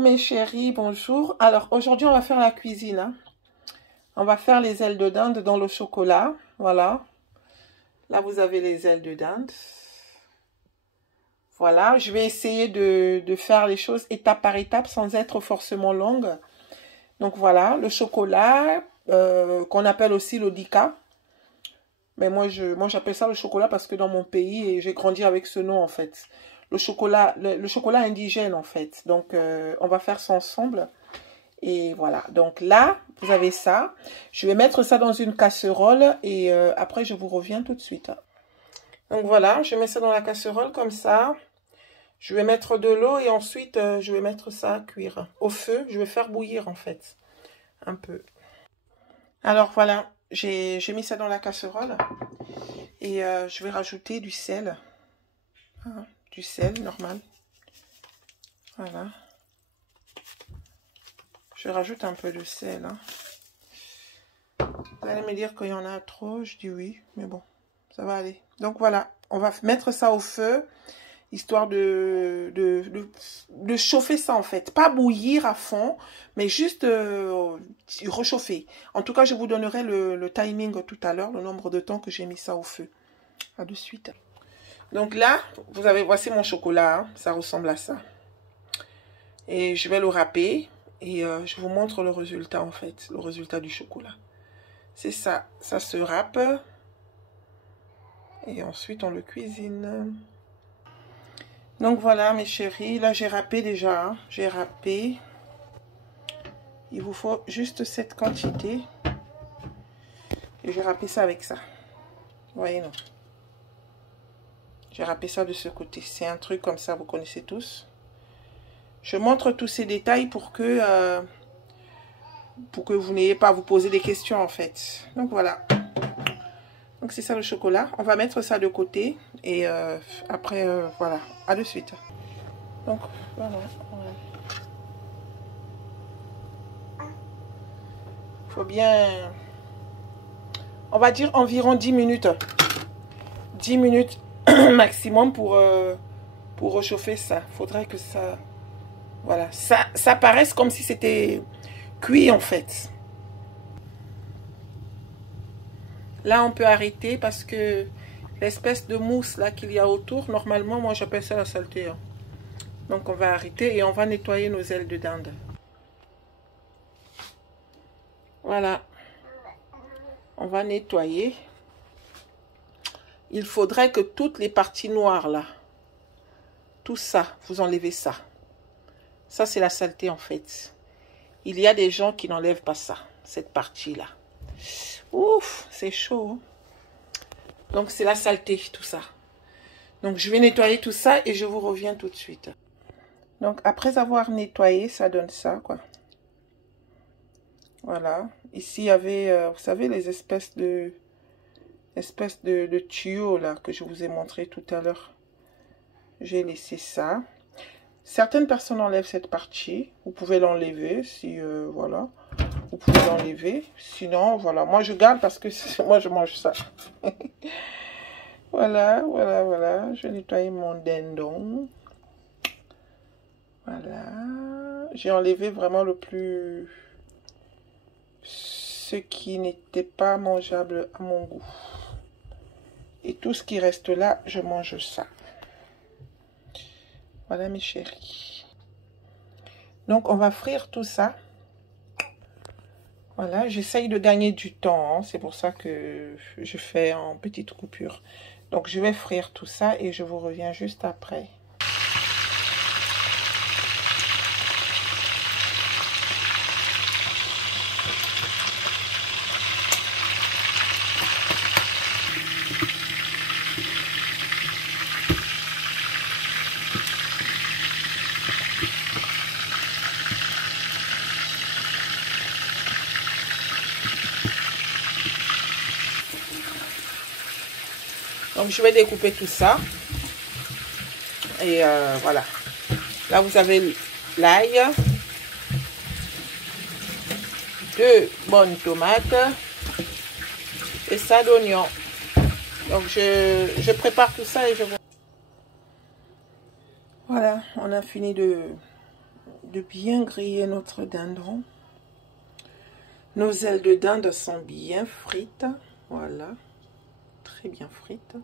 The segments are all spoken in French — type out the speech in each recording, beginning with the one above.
Mes chéris, bonjour. Alors aujourd'hui on va faire la cuisine, hein. On va faire les ailes de dinde dans le chocolat. Voilà. Là vous avez les ailes de dinde. Voilà. Je vais essayer de faire les choses étape par étape sans être forcément longue. Donc voilà. Le chocolat qu'on appelle aussi le Dika. Mais moi j'appelle ça le chocolat parce que dans mon pays j'ai grandi avec ce nom en fait. Le chocolat indigène en fait. Donc on va faire ça ensemble. Et voilà, donc là, vous avez ça. Je vais mettre ça dans une casserole et après, je vous reviens tout de suite. Donc voilà, je mets ça dans la casserole comme ça. Je vais mettre de l'eau et ensuite, je vais mettre ça à cuire. Au feu, je vais faire bouillir en fait, un peu. Alors voilà, j'ai mis ça dans la casserole et je vais rajouter du sel. Hein, du sel normal. Voilà. Je rajoute un peu de sel. Hein. Vous allez me dire qu'il y en a trop. Je dis oui, mais bon, ça va aller. Donc voilà, on va mettre ça au feu, histoire de chauffer ça en fait. Pas bouillir à fond, mais juste réchauffer. En tout cas, je vous donnerai le timing tout à l'heure, le nombre de temps que j'ai mis ça au feu. À de suite. Donc là, voici mon chocolat. Hein. Ça ressemble à ça. Et je vais le râper. Et je vous montre le résultat en fait, le résultat du chocolat. C'est ça, ça se râpe. Et ensuite on le cuisine. Donc voilà mes chéris, là j'ai râpé déjà, hein. J'ai râpé. Il vous faut juste cette quantité. Et j'ai râpé ça avec ça. Vous voyez non? J'ai râpé ça de ce côté. C'est un truc comme ça, vous connaissez tous. Je montre tous ces détails pour que vous n'ayez pas à vous poser des questions en fait. Donc voilà. Donc c'est ça le chocolat. On va mettre ça de côté. Et après, voilà. À de suite. Donc voilà. Il faut bien... On va dire environ 10 minutes. 10 minutes maximum pour réchauffer ça. Il faudrait que ça... Voilà. Ça paraisse comme si c'était cuit en fait. Là, on peut arrêter parce que l'espèce de mousse là qu'il y a autour, normalement, moi j'appelle ça la saleté. Hein. Donc, on va arrêter et on va nettoyer nos ailes de dinde. Voilà. On va nettoyer. Il faudrait que toutes les parties noires là, tout ça, vous enlevez ça. Ça, c'est la saleté en fait. Il y a des gens qui n'enlèvent pas ça, cette partie-là. Ouf, c'est chaud. Hein? Donc, c'est la saleté, tout ça. Donc, je vais nettoyer tout ça et je vous reviens tout de suite. Donc, après avoir nettoyé, ça donne ça, quoi. Voilà. Ici, il y avait, vous savez, les espèces de tuyaux, là, que je vous ai montré tout à l'heure. J'ai laissé ça. Certaines personnes enlèvent cette partie. Vous pouvez l'enlever, si, voilà. Vous pouvez l'enlever. Sinon, voilà. Moi, je garde parce que moi, je mange ça. Voilà, voilà, voilà. Je nettoie mon dindon. Voilà. J'ai enlevé vraiment le plus... ce qui n'était pas mangeable à mon goût. Et tout ce qui reste là, je mange ça. Voilà mes chéris. Donc, on va frire tout ça. Voilà, j'essaye de gagner du temps. Hein. C'est pour ça que je fais en petite coupure. Donc, je vais frire tout ça et je vous reviens juste après. Donc, je vais découper tout ça. Et voilà. Là, vous avez l'ail. 2 bonnes tomates. Et ça d'oignon. Donc, je prépare tout ça et je vous... Voilà, on a fini de de bien griller notre dindon. Nos ailes de dinde sont bien frites. Voilà. Très bien frites.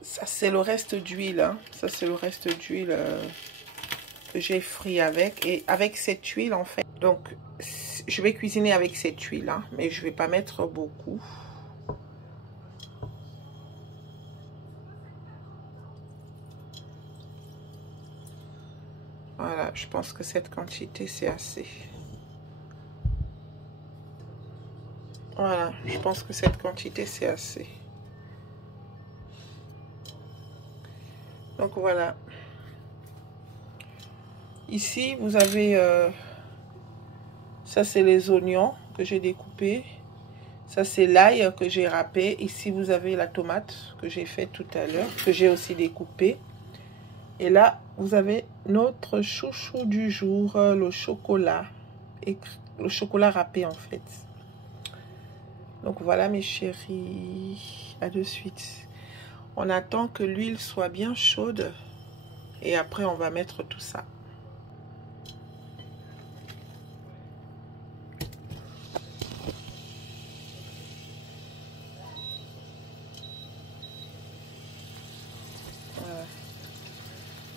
Ça, c'est le reste d'huile. Hein. Ça, c'est le reste d'huile que j'ai frit avec. Et avec cette huile, en fait. Donc, je vais cuisiner avec cette huile. Hein, mais je ne vais pas mettre beaucoup. Voilà, je pense que cette quantité, c'est assez. Voilà, je pense que cette quantité, c'est assez. Donc, voilà. Ici, vous avez... ça, c'est les oignons que j'ai découpés. Ça, c'est l'ail que j'ai râpé. Ici, vous avez la tomate que j'ai fait tout à l'heure, que j'ai aussi découpée. Et là, vous avez notre chouchou du jour, le chocolat. Et le chocolat râpé, en fait. Donc, voilà, mes chéris. À de suite. On attend que l'huile soit bien chaude. Et après, on va mettre tout ça. Voilà.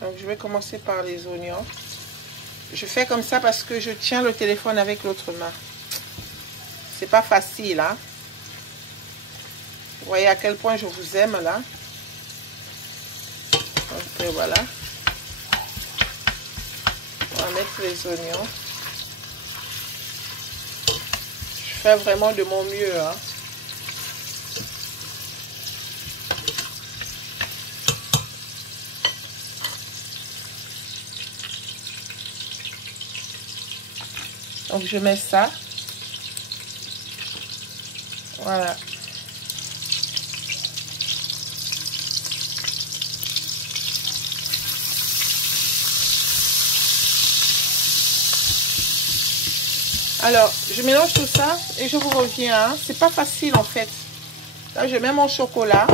Donc, je vais commencer par les oignons. Je fais comme ça parce que je tiens le téléphone avec l'autre main. C'est pas facile, hein. Vous voyez à quel point je vous aime, là. Donc, voilà. On va mettre les oignons. Je fais vraiment de mon mieux, hein. Donc, je mets ça. Voilà. Alors, je mélange tout ça et je vous reviens. Hein. C'est pas facile en fait. Là, je mets mon chocolat.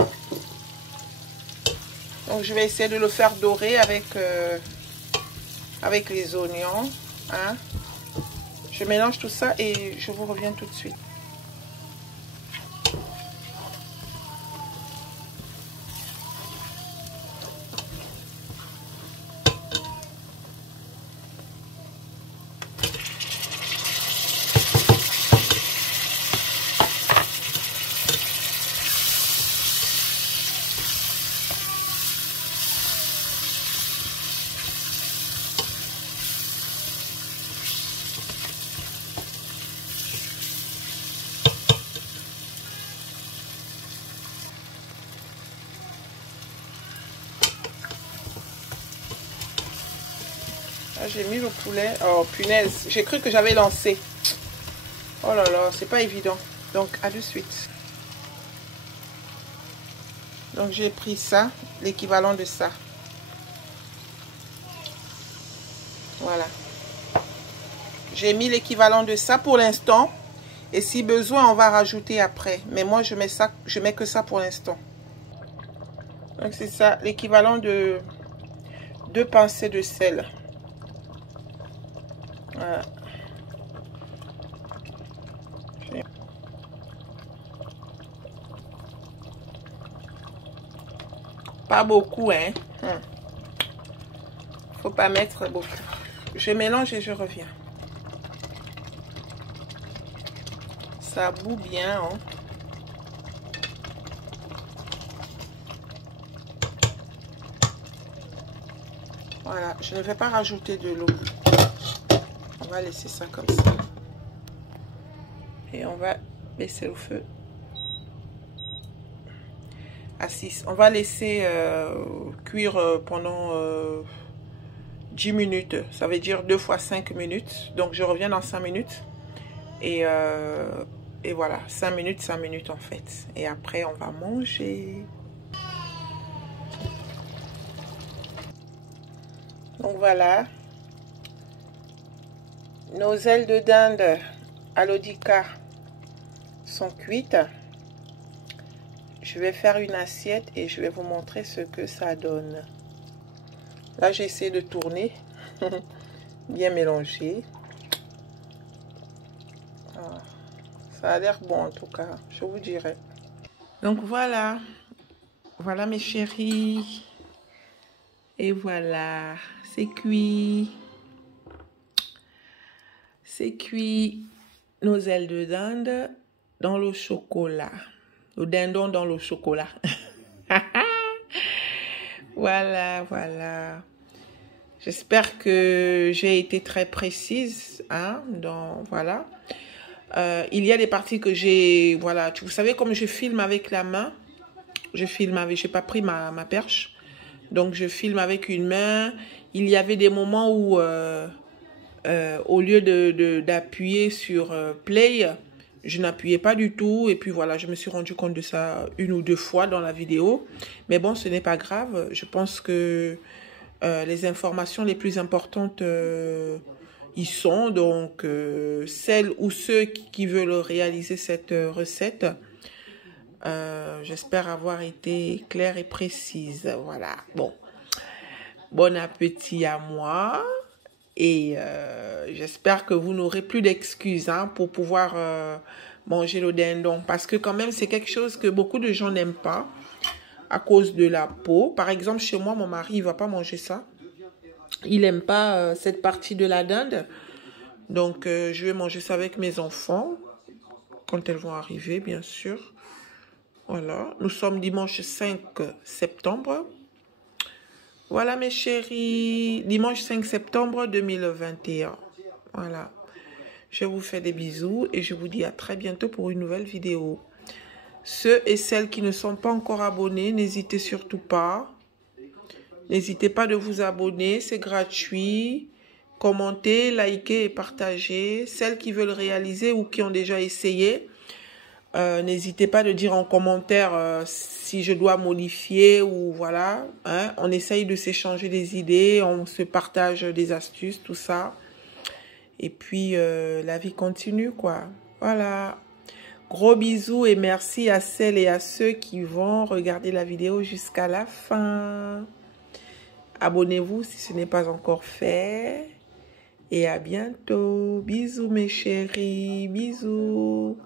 Donc, je vais essayer de le faire dorer avec les oignons. Hein. Je mélange tout ça et je vous reviens tout de suite. J'ai mis le poulet. Oh punaise, j'ai cru que j'avais lancé. Oh là là, c'est pas évident. Donc à de suite. Donc j'ai pris ça, l'équivalent de ça. Voilà. J'ai mis l'équivalent de ça pour l'instant. Et si besoin, on va rajouter après. Mais moi, je mets ça, je mets que ça pour l'instant. Donc c'est ça, l'équivalent de 2 pincées de sel. Voilà. Pas beaucoup, hein. Faut pas mettre beaucoup. Je mélange et je reviens. Ça bout bien, hein. Voilà, je ne vais pas rajouter de l'eau. On va laisser ça comme ça. Et on va baisser le feu à 6. On va laisser cuire pendant 10 minutes. Ça veut dire 2 fois 5 minutes. Donc je reviens dans 5 minutes. Et voilà, 5 minutes en fait. Et après on va manger. Donc voilà. Nos ailes de dinde à l'Odica sont cuites. Je vais faire une assiette et je vais vous montrer ce que ça donne. Là, j'ai essayé de tourner. Bien mélangé. Ah, ça a l'air bon en tout cas, je vous dirai. Donc voilà. Voilà mes chéris. Et voilà, c'est cuit. C'est cuit. Nos ailes de dinde dans le chocolat. Le dindon dans le chocolat. Voilà, voilà. J'espère que j'ai été très précise. Hein, voilà. Il y a des parties que j'ai... Voilà, vous savez, comme je filme avec la main, je filme avec... Je n'ai pas pris ma perche. Donc, je filme avec une main. Il y avait des moments où, au lieu d'appuyer sur play, je n'appuyais pas du tout. Et puis voilà, je me suis rendu compte de ça 1 ou 2 fois dans la vidéo. Mais bon, ce n'est pas grave. Je pense que les informations les plus importantes y sont. Donc, celles ou ceux qui veulent réaliser cette recette, j'espère avoir été claire et précise. Voilà. Bon appétit à moi. Et j'espère que vous n'aurez plus d'excuses pour pouvoir manger le dindon. Parce que quand même, c'est quelque chose que beaucoup de gens n'aiment pas à cause de la peau. Par exemple, chez moi, mon mari, il ne va pas manger ça. Il n'aime pas cette partie de la dinde. Donc, je vais manger ça avec mes enfants. Quand elles vont arriver, bien sûr. Voilà. Nous sommes dimanche 5 septembre. Voilà mes chéris, dimanche 5 septembre 2021. Voilà. Je vous fais des bisous et je vous dis à très bientôt pour une nouvelle vidéo. Ceux et celles qui ne sont pas encore abonnés, n'hésitez surtout pas. N'hésitez pas de vous abonner, c'est gratuit. Commentez, likez et partagez. Celles qui veulent réaliser ou qui ont déjà essayé, n'hésitez pas de dire en commentaire si je dois modifier ou voilà. Hein, on essaye de s'échanger des idées, on se partage des astuces, tout ça. Et puis, la vie continue, quoi. Voilà. Gros bisous et merci à celles et à ceux qui vont regarder la vidéo jusqu'à la fin. Abonnez-vous si ce n'est pas encore fait. Et à bientôt. Bisous mes chéris. Bisous.